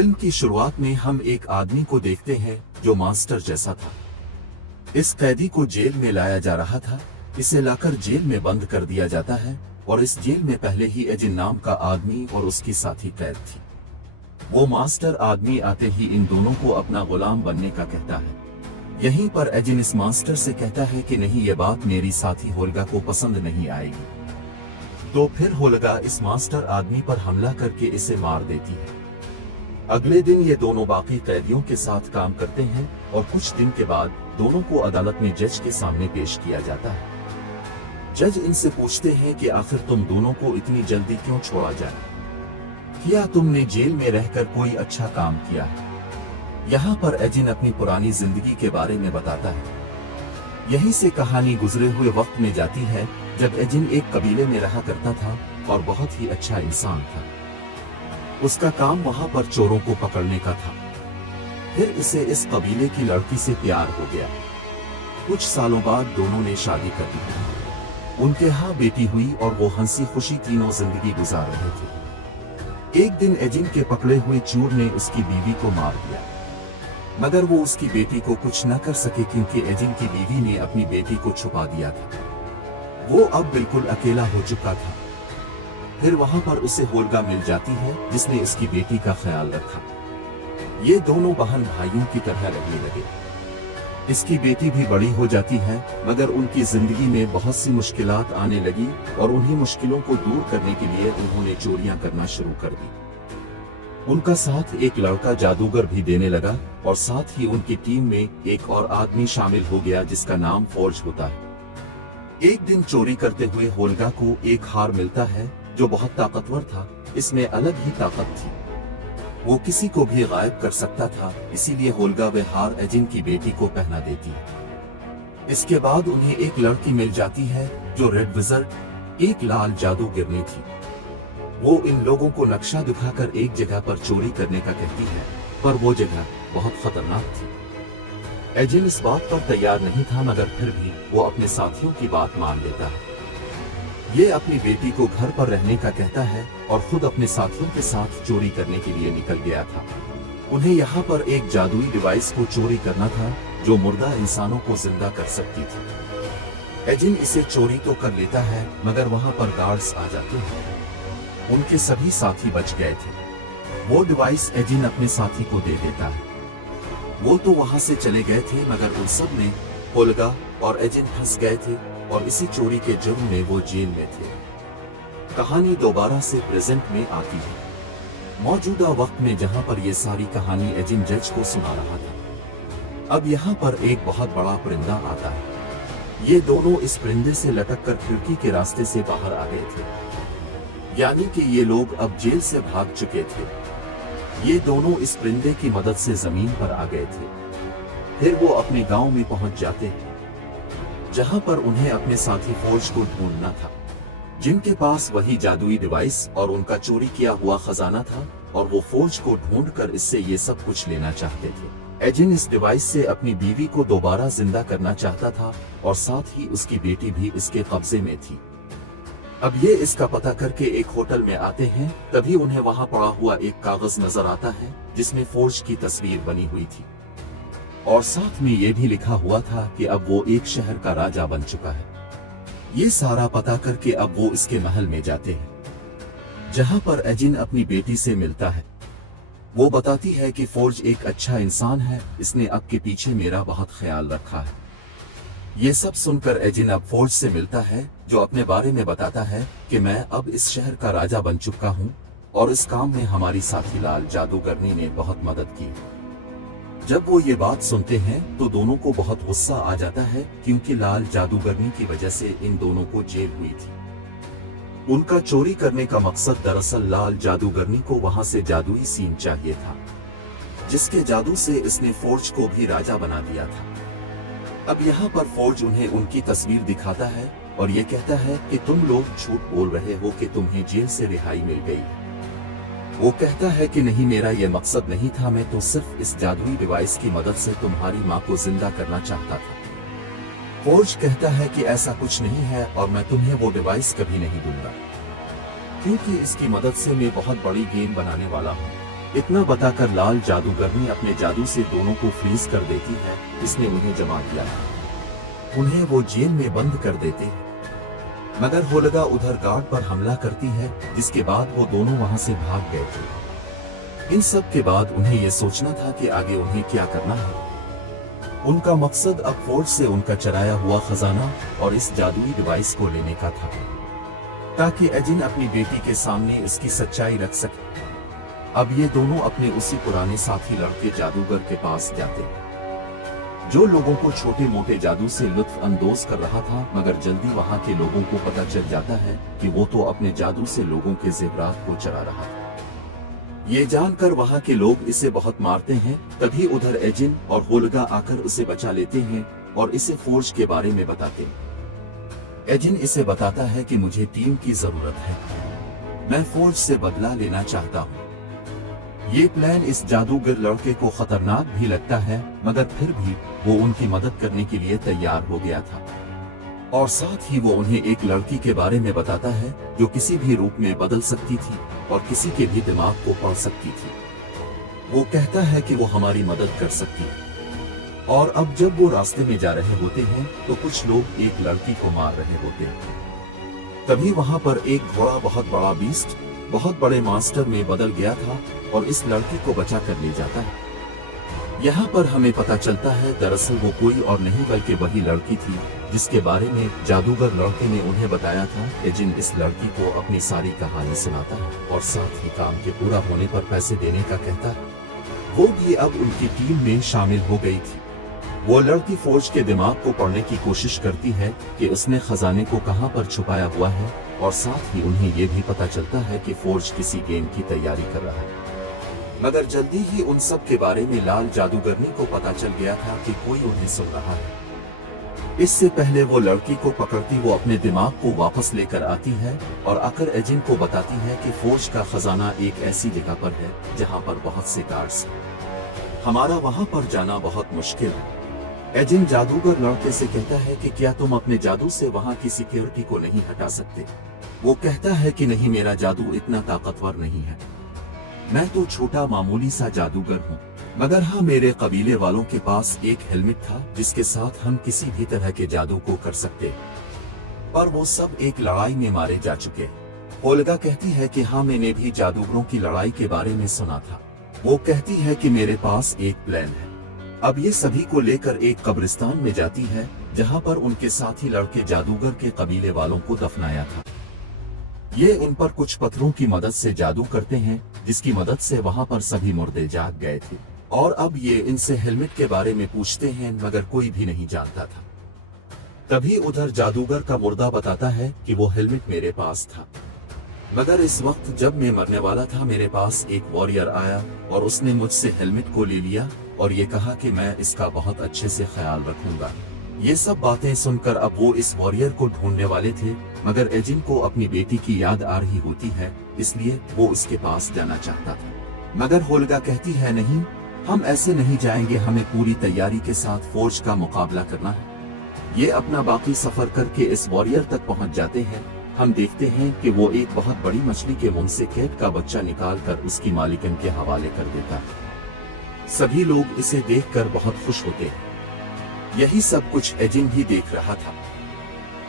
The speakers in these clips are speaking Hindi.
फिल्म की शुरुआत में हम एक आदमी को देखते हैं जो मास्टर जैसा था। इस कैदी को जेल में लाया जा रहा था। इसे लाकर जेल में बंद कर दिया जाता है और इस जेल में पहले ही एजिन नाम का आदमी और उसकी साथी कैद थी। वो मास्टर आदमी आते ही इन दोनों को अपना गुलाम बनने का कहता है। यहीं पर एजिन इस मास्टर से कहता है कि नहीं, ये बात मेरी साथी होल्गा को पसंद नहीं आएगी। तो फिर होल्गा इस मास्टर आदमी पर हमला करके इसे मार देती है। अगले दिन ये दोनों बाकी कैदियों के साथ काम करते हैं और कुछ दिन के बाद दोनों को अदालत में जज के सामने पेश किया जाता है। जज इनसे पूछते हैं कि आखिर तुम दोनों को इतनी जल्दी क्यों छोड़ा जाए? क्या तुमने जेल में रहकर कोई अच्छा काम किया है? यहाँ पर एजिन अपनी पुरानी जिंदगी के बारे में बताता है। यहीं से कहानी गुजरे हुए वक्त में जाती है जब एजिन एक कबीले में रहा करता था और बहुत ही अच्छा इंसान था। उसका काम वहां पर चोरों को पकड़ने का था। फिर इसे इस कबीले की लड़की से प्यार हो गया। कुछ सालों बाद दोनों ने शादी कर ली। उनके यहाँ बेटी हुई और वो हंसी खुशी तीनों जिंदगी गुजार रहे थे। एक दिन एजिन के पकड़े हुए चोर ने उसकी बीवी को मार दिया, मगर वो उसकी बेटी को कुछ न कर सके क्योंकि एजिन की बीवी ने अपनी बेटी को छुपा दिया था। वो अब बिल्कुल अकेला हो चुका था। फिर वहां पर उसे होल्गा मिल जाती है जिसने इसकी बेटी का ख्याल रखा। ये दोनों बहन भाइयों की तरह रहने लगे। इसकी बेटी भी बड़ी हो जाती है, मगर उनकी जिंदगी में बहुत सी मुश्किलात आने लगी और उन्हीं मुश्किलों को दूर करने के लिए उन्होंने चोरियां करना शुरू कर दी। उनका साथ एक लड़का जादूगर भी देने लगा और साथ ही उनकी टीम में एक और आदमी शामिल हो गया जिसका नाम फोर्ज होता है। एक दिन चोरी करते हुए होल्गा को एक हार मिलता है जो बहुत ताकतवर था। इसमें अलग ही ताकत थी। वो किसी को भी गायब कर सकता था, इसीलिए होल्गा वह हार एजिन की बेटी को पहना देती है। इसके बाद उन्हें एक लड़की मिल जाती है जो रेड विजर्ड, एक लाल जादूगिरनी थी। वो इन लोगों को नक्शा दिखाकर एक जगह पर चोरी करने का कहती है, पर वो जगह बहुत खतरनाक थी। एजिन इस बात पर तैयार नहीं था, मगर फिर भी वो अपने साथियों की बात मान लेता है। ये अपनी बेटी को घर पर रहने का कहता है और खुद अपने साथियों के साथ चोरी करने के लिए निकल गया था। उन्हें यहाँ पर एक जादुई डिवाइस को चोरी करना था जो मुर्दा इंसानों को जिंदा कर सकती थी। एजिन इसे चोरी तो कर लेता है, मगर वहां पर गार्ड्स आ जाते हैं। उनके सभी साथी बच गए थे। वो डिवाइस एजिन अपने साथी को दे देता है। वो तो वहां से चले गए थे, मगर उन सब में होल्गा और एजिन फंस गए थे और इसी चोरी के जुर्म में वो जेल में थे। कहानी दोबारा से प्रेजेंट में आती है, मौजूदा वक्त में, जहां पर ये सारी कहानी एजिन जज को सुना रहा था। अब यहाँ पर एक बहुत बड़ा परिंदा आता है। ये दोनों इस परिंदे से लटक कर खिड़की के रास्ते से बाहर आ गए थे, यानी कि ये लोग अब जेल से भाग चुके थे। ये दोनों इस परिंदे की मदद से जमीन पर आ गए थे। फिर वो अपने गांव में पहुंच जाते हैं जहां पर उन्हें अपने साथी फोर्ज को ढूंढना था, जिनके पास वही जादुई डिवाइस और उनका चोरी किया हुआ खजाना था, और वो फोर्ज को ढूंढकर इससे ये सब कुछ लेना चाहते थे। एजिन इस डिवाइस से अपनी बीवी को दोबारा जिंदा करना चाहता था और साथ ही उसकी बेटी भी इसके कब्जे में थी। अब ये इसका पता करके एक होटल में आते हैं। तभी उन्हें वहां पड़ा हुआ एक कागज नजर आता है जिसमें फोर्ज की तस्वीर बनी हुई थी और साथ में ये भी लिखा हुआ था कि अब वो एक शहर का राजा बन चुका है। ये सारा पता करके अब वो इसके महल में जाते हैं जहां पर एजिन अपनी बेटी से मिलता है। वो बताती है कि फोर्ज एक अच्छा इंसान है, इसने अब के पीछे मेरा बहुत ख्याल रखा है। ये सब सुनकर एजिन अब फोर्ज से मिलता है जो अपने बारे में बताता है कि मैं अब इस शहर का राजा बन चुका हूँ और इस काम में हमारी साथी लाल जादूगरनी ने बहुत मदद की। जब वो ये बात सुनते हैं तो दोनों को बहुत गुस्सा आ जाता है क्योंकि लाल जादूगरनी की वजह से इन दोनों को जेल हुई थी। उनका चोरी करने का मकसद दरअसल लाल जादूगरनी को वहां से जादुई सीन चाहिए था, जिसके जादू से इसने फोर्ज को भी राजा बना दिया था। अब यहाँ पर फोर्ज उन्हें उनकी तस्वीर दिखाता है और ये कहता है कि तुम लोग झूठ बोल रहे हो कि तुम्हें जेल से रिहाई मिल गई। वो कहता है कि नहीं, मेरा ये मकसद नहीं था, मैं तो सिर्फ इस जादुई डिवाइस की मदद से तुम्हारी माँ को जिंदा करना चाहता था। फोर्ज कहता है कि ऐसा कुछ नहीं है और मैं तुम्हें वो डिवाइस कभी नहीं दूंगा, क्योंकि इसकी मदद से मैं बहुत बड़ी गेम बनाने वाला हूँ। इतना बताकर लाल जादूगरनी अपने जादू से दोनों को फ्रीज कर देती है। इसने उन्हें जमा दिया है। उन्हें वो जेल में बंद कर देते हैं। मगर होलगा उधर गार्ड पर हमला करती है, जिसके बाद वो दोनों वहां से भाग गए थे। इन सब के बाद उन्हें यह सोचना था कि आगे उन्हें क्या करना है। उनका मकसद अब फोर्ज से उनका चराया हुआ खजाना और इस जादुई डिवाइस को लेने का था, ताकि एजिन अपनी बेटी के सामने इसकी सच्चाई रख सके। अब ये दोनों अपने उसी पुराने साथी लड़के जादूगर के पास जाते, जो लोगों को छोटे मोटे जादू से लुत्फ अंदोज कर रहा था। मगर जल्दी वहां के लोगों को पता चल जाता है कि वो तो अपने जादू से लोगों के जेवरात को चरा रहा था। ये जानकर वहां के लोग इसे बहुत मारते हैं। तभी उधर एजिन और होलगा आकर उसे बचा लेते हैं और इसे फोर्ज के बारे में बताते हैं। एजिन इसे बताता है कि मुझे टीम की जरूरत है, मैं फोर्ज से बदला लेना चाहता हूँ। ये प्लान इस जादूगर लड़के को खतरनाक भी लगता है, मगर फिर भी वो उनकी मदद करने के लिए तैयार हो गया था। और साथ ही वो उन्हें एक लड़की के बारे में बताता है जो किसी भी रूप में बदल सकती थी और किसी के भी दिमाग को पढ़ सकती थी। वो कहता है कि वो हमारी मदद कर सकती है। और अब जब वो रास्ते में जा रहे होते हैं तो कुछ लोग एक लड़की को मार रहे होते हैं। तभी वहां पर एक घोड़ा बहुत बड़ा बीस्ट, बहुत बड़े मास्टर में बदल गया था और इस लड़की को बचा कर ले जाता है। यहाँ पर हमें पता चलता है दरअसल वो कोई और नहीं बल्कि वही लड़की थी जिसके बारे में जादूगर लड़के ने उन्हें बताया था। एजिन इस लड़की को अपनी सारी कहानी सुनाता है और साथ ही काम के पूरा होने पर पैसे देने का कहता है। वो भी अब उनकी टीम में शामिल हो गई थी। वो लड़की फोर्ज के दिमाग को पढ़ने की कोशिश करती है कि उसने खजाने को कहां पर छुपाया हुआ है, और साथ ही उन्हें ये भी पता चलता है कि फोर्ज किसी गेम की तैयारी कर रहा है। मगर जल्दी ही उन सब के बारे में लाल जादूगरनी को पता चल गया था कि कोई उन्हें सुन रहा है। इससे पहले वो लड़की को पकड़ती वो अपने दिमाग को वापस लेकर आती है और आकर एजिन को बताती है कि फोर्ज का खजाना एक ऐसी जगह पर है जहां पर बहुत से गार्ड्स हैं। हमारा वहां पर जाना बहुत मुश्किल है। एजिन जादूगर लड़के से कहता है कि क्या तुम अपने जादू से वहां की सिक्योरिटी को नहीं हटा सकते। वो कहता है कि नहीं, मेरा जादू इतना ताकतवर नहीं है, मैं तो छोटा मामूली सा जादूगर हूँ। मगर हाँ, मेरे कबीले वालों के पास एक हेलमेट था जिसके साथ हम किसी भी तरह के जादू को कर सकते, पर वो सब एक लड़ाई में मारे जा चुके। होलगा कहती है कि हाँ, मैंने भी जादूगरों की लड़ाई के बारे में सुना था। वो कहती है कि मेरे पास एक प्लान है। अब ये सभी को लेकर एक कब्रिस्तान में जाती है जहाँ पर उनके साथी लड़के जादूगर के कबीले वालों को दफनाया था। ये उन पर कुछ पत्थरों की मदद से जादू करते हैं, जिसकी मदद से वहां पर सभी मुर्दे जाग गए थे। और अब ये इनसे हेलमेट के बारे में पूछते हैं, मगर कोई भी नहीं जानता था। तभी उधर जादूगर का मुर्दा बताता है कि वो हेलमेट मेरे पास था, मगर इस वक्त जब मैं मरने वाला था मेरे पास एक वॉरियर आया और उसने मुझसे हेलमेट को ले लिया और ये कहा कि मैं इसका बहुत अच्छे से ख्याल रखूंगा। ये सब बातें सुनकर अब वो इस वॉरियर को ढूंढने वाले थे, मगर एजिन को अपनी बेटी की याद आ रही होती है, इसलिए वो उसके पास जाना चाहता था। मगर होलगा कहती है नहीं, हम ऐसे नहीं जाएंगे, हमें पूरी तैयारी के साथ फोर्ज का मुकाबला करना है। ये अपना बाकी सफर करके इस वॉरियर तक पहुंच जाते हैं। हम देखते हैं कि वो एक बहुत बड़ी मछली के मुंह से कैट का बच्चा निकालकर उसकी मालिकन के हवाले कर देता है। सभी लोग इसे देखकर बहुत खुश होते हैं। यही सब कुछ एजिन भी देख रहा था।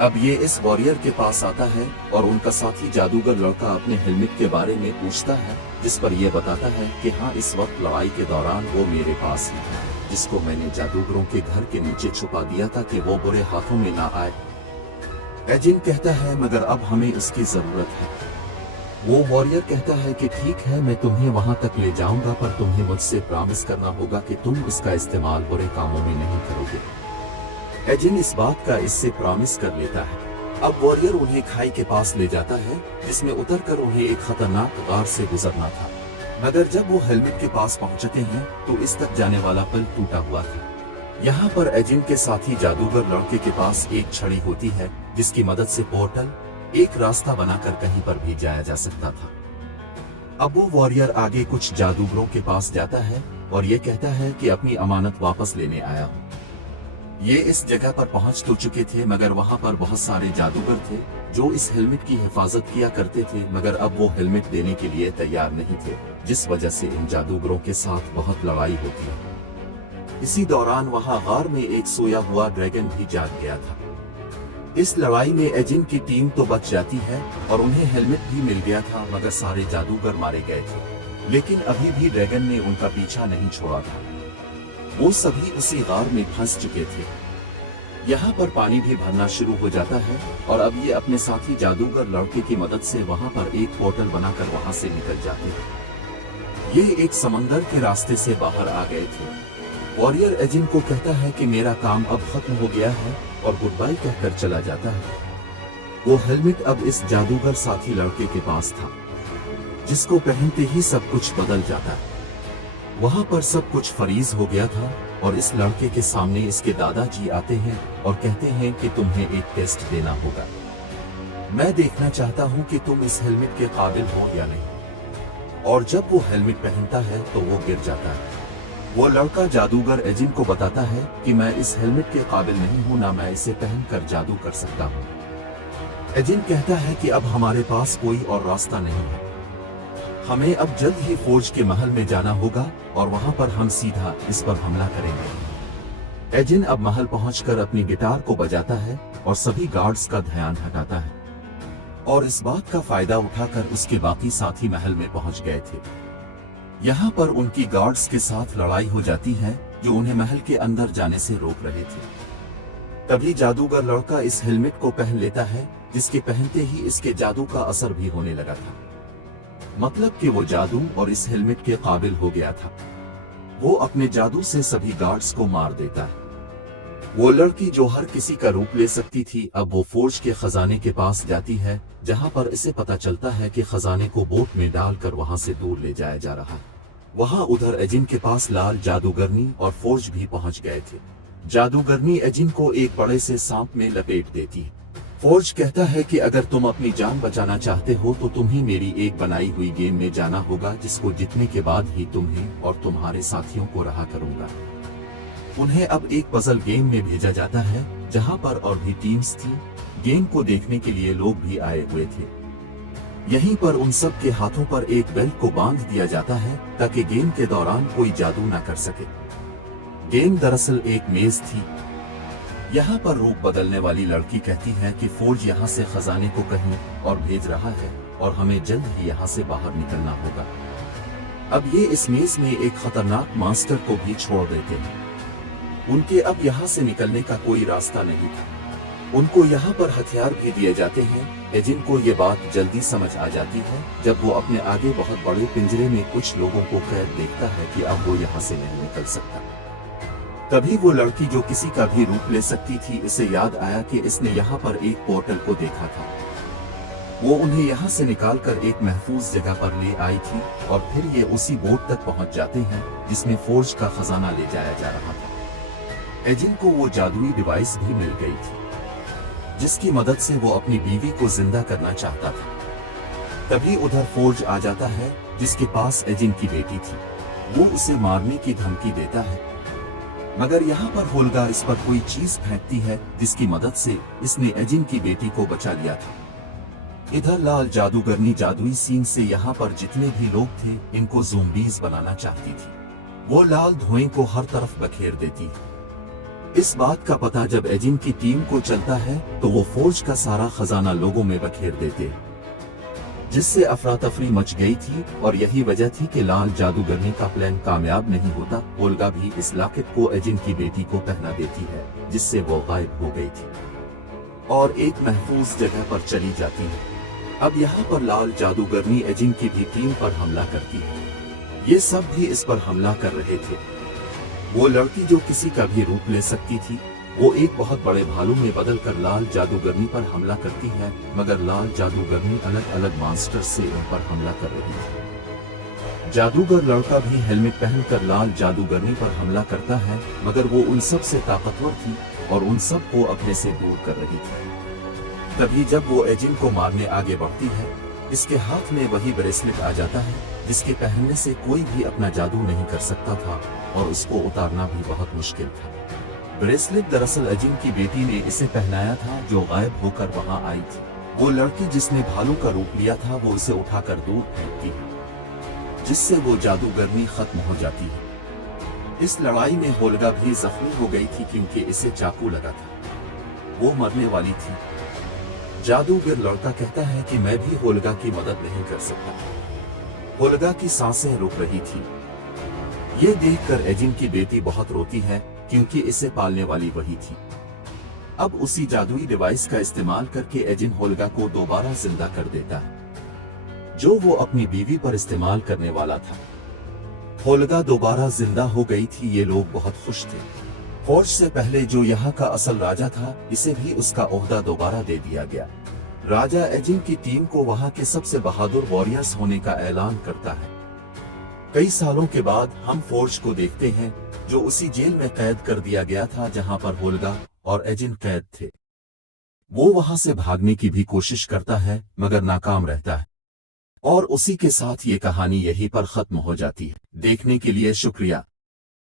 अब ये इस वॉरियर के पास आता है और उनका साथी जादूगर लड़का अपने हेलमेट के बारे में पूछता है, जिस पर यह बताता है कि हाँ, इस वक्त लड़ाई के दौरान वो मेरे पास ही है, जिसको मैंने जादूगरों के घर के नीचे छुपा दिया था कि वो बुरे हाथों में ना आए। एजिन कहता है मगर अब हमें इसकी जरूरत है। वो वॉरियर कहता है कि ठीक है, मैं तुम्हें वहां तक ले जाऊंगा, पर तुम्हें मुझसे प्रॉमिस करना होगा कि तुम इसका इस्तेमाल बुरे कामों में नहीं करोगे। एजिन इस बात का इससे प्रॉमिस कर लेता है। अब वॉरियर उन्हें खाई के पास ले जाता है, जिसमें उतरकर उन्हें एक खतरनाक गार से गुजरना था। मगर जब वो हेलमेट के पास पहुंचते हैं तो इस तक जाने वाला पुल टूटा हुआ था। यहाँ पर एजिन के साथी जादूगर लड़के के पास एक छड़ी होती है, जिसकी मदद से पोर्टल, एक रास्ता बनाकर कहीं पर भी जाया जा सकता था। अब वो वॉरियर आगे कुछ जादूगरों के पास जाता है और ये कहता है कि अपनी अमानत वापस लेने आया हूँ। ये इस जगह पर पहुंच तो चुके थे, मगर वहां पर बहुत सारे जादूगर थे जो इस हेलमेट की हिफाजत किया करते थे, मगर अब वो हेलमेट देने के लिए तैयार नहीं थे, जिस वजह से इन जादूगरों के साथ बहुत लड़ाई होती। इसी दौरान वहां गार में एक सोया हुआ ड्रैगन भी जाग गया था। इस लड़ाई में एजिन की टीम तो बच जाती है और उन्हें हेलमेट भी मिल गया था, मगर सारे जादूगर मारे गए थे। लेकिन अभी भी ड्रैगन ने उनका पीछा नहीं छोड़ा था। वो सभी उसी गार में फंस चुके थे। यहाँ पर पानी भी भरना शुरू हो जाता है और अब ये अपने साथी जादूगर लड़के की मदद से वहां पर एक पोर्टल बनाकर वहां से निकल जाते हैं। ये एक समंदर के रास्ते से बाहर आ गए थे। वॉरियर एजिन को कहता है कि मेरा काम अब खत्म हो गया है और गुड बाय कहकर चला जाता है। वो हेलमेट अब इस जादूगर साथी लड़के के पास था, जिसको पहनते ही सब कुछ बदल जाता है। वहां पर सब कुछ फ्रीज हो गया था और इस लड़के के सामने इसके दादाजी आते हैं और कहते हैं कि तुम्हें एक टेस्ट देना होगा। मैं देखना चाहता हूं कि तुम इस हेलमेट के काबिल हो या नहीं। और जब वो हेलमेट पहनता है तो वो गिर जाता है। वो लड़का जादूगर एजिन को बताता है कि मैं इस हेलमेट के काबिल नहीं हूं, ना मैं इसे पहनकर जादू कर सकता हूं। एजिन कहता है कि अब हमारे पास कोई और रास्ता नहीं है। हमें अब जल्द ही फोर्ज के महल में जाना होगा और वहां पर हम सीधा इस पर हमला करेंगे। एजिन अब महल पहुंचकर अपनी गिटार को बजाता है और सभी गार्ड्स का ध्यान हटाता है और इस बात का फायदा उठाकर उसके बाकी साथी महल में पहुंच गए थे। यहाँ पर उनकी गार्ड्स के साथ लड़ाई हो जाती है जो उन्हें महल के अंदर जाने से रोक रहे थे। तभी जादूगर लड़का इस हेलमेट को पहन लेता है, जिसके पहनते ही इसके जादू का असर भी होने लगा था। मतलब कि वो जादू और इस हेलमेट के काबिल हो गया था। वो अपने जादू से सभी गार्ड्स को मार देता है। वो लड़की जो हर किसी का रूप ले सकती थी, अब वो फोर्ज के खजाने के पास जाती है, जहां पर इसे पता चलता है कि खजाने को बोट में डालकर वहां से दूर ले जाया जा रहा है। वहां उधर एजिन के पास लाल जादूगरनी और फोर्ज भी पहुंच गए थे। जादूगरनी एजिन को एक बड़े से सांप में लपेट देती है। फोर्ज कहता है कि अगर तुम अपनी जान बचाना चाहते हो तो तुम्हें मेरी एक बनाई हुई गेम में जाना होगा, जिसको जीतने के बाद ही तुम्हें और तुम्हारे साथियों को रहा करूंगा। उन्हें अब एक पजल गेम में भेजा जाता है, जहां पर और भी टीम्स थी। गेम को देखने के लिए लोग भी आए हुए थे। यहीं पर उन सब के हाथों पर एक बेल्ट को बांध दिया जाता है ताकि गेम के दौरान कोई जादू न कर सके। गेम दरअसल एक मेज थी। यहाँ पर रूप बदलने वाली लड़की कहती है कि फोर्ज यहाँ से खजाने को कहीं और भेज रहा है और हमें जल्द ही यहाँ से बाहर निकलना होगा। अब ये इस मेज में एक खतरनाक मास्टर को भी छोड़ देते हैं। उनके अब यहाँ से निकलने का कोई रास्ता नहीं था। उनको यहाँ पर हथियार भी दिए जाते हैं। एजिन को ये बात जल्दी समझ आ जाती है जब वो अपने आगे बहुत बड़े पिंजरे में कुछ लोगों को कैद देखता है कि अब वो यहाँ से नहीं निकल सकता। तभी वो लड़की जो किसी का भी रूप ले सकती थी, इसे याद आया कि इसने यहाँ पर एक पोर्टल को देखा था। वो उन्हें यहाँ से निकालकर एक महफूज जगह पर ले आई थी और फिर ये उसी बोट तक पहुँच जाते हैं जिसमें फोर्ज का खजाना ले जाया जा रहा था। एजिन को वो जादुई डिवाइस भी मिल गई थी, जिसकी मदद से वो अपनी बीवी को जिंदा करना चाहता था। तभी उधर फोर्ज आ जाता है, जिसके पास एजिन की बेटी थी। वो उसे मारने की धमकी देता है, मगर यहाँ पर होल्गा इस पर कोई चीज फेंकती है, जिसकी मदद से इसने एजिन की बेटी को बचा लिया था। इधर लाल जादूगरनी जादुई सीन से यहाँ पर जितने भी लोग थे, इनको ज़ोंबीज बनाना चाहती थी। वो लाल धुएं को हर तरफ बखेर देती है। इस बात का पता जब एजिन की टीम को चलता है तो वो फोर्ज का सारा खजाना लोगों में बखेर देते, जिससे अफरा तफरी मच गई थी। और यही वजह थी कि लाल जादूगरनी का प्लान कामयाब नहीं होता। ओल्गा भी इस लॉकेट को एजिन की बेटी को पहना देती है, जिससे वो गायब हो गई थी और एक महफूज जगह पर चली जाती है। अब यहाँ पर लाल जादूगरनी एजिन की भी टीम पर हमला करती है। ये सब भी इस पर हमला कर रहे थे। वो लड़की जो किसी का भी रूप ले सकती थी, वो एक बहुत बड़े भालू में बदलकर लाल जादूगरनी पर हमला करती है, मगर लाल जादूगरनी अलग अलग मॉन्स्टर से उन पर हमला कर रही थी। जादूगर लड़का भी हेलमेट पहनकर लाल जादूगरनी पर हमला करता है, मगर वो उन सब से ताकतवर थी और उन सब को अपने से दूर कर रही थी। तभी जब वो एजिन को मारने आगे बढ़ती है, इसके हाथ में वही ब्रेसलेट आ जाता है जिसके पहनने से कोई भी अपना जादू नहीं कर सकता था और उसको उतारना भी बहुत मुश्किल था। ब्रेसलेट दरअसल एजिन की बेटी ने इसे पहनाया था, जो गायब होकर वहां आई थी। वो लड़की जिसने भालू का रूप लिया था वो इसे उठाकर दूर फेंकती है, जिससे वो जादूगरनी खत्म हो जाती है। इस लड़ाई में होल्गा भी जख्मी हो गई थी क्योंकि इसे चाकू लगा था, वो मरने वाली थी। जादूगर लड़का कहता है कि मैं भी होल्गा की मदद नहीं कर सकता। होल्गा की सांसें रुक रही थी। ये देखकर एजिन की बेटी बहुत रोती है क्योंकि इसे पालने वाली वही थी। अब उसी जादुई डिवाइस का इस्तेमाल करके एजिन होल्गा को दोबारा जिंदा कर देता है, जो वो अपनी बीवी पर इस्तेमाल करने वाला था। होल्गा दोबारा जिंदा हो गई थी। ये लोग बहुत खुश थे। फौज से पहले जो यहाँ का असल राजा था, इसे भी उसका ओहदा दोबारा दे दिया गया। राजा एजिन की टीम को वहाँ के सबसे बहादुर वॉरियर्स होने का ऐलान करता है। कई सालों के बाद हम फौज को देखते हैं, जो उसी जेल में कैद कर दिया गया था जहाँ पर होल्गा और एजिन कैद थे। वो वहां से भागने की भी कोशिश करता है मगर नाकाम रहता है। और उसी के साथ ये कहानी यहीं पर खत्म हो जाती है। देखने के लिए शुक्रिया।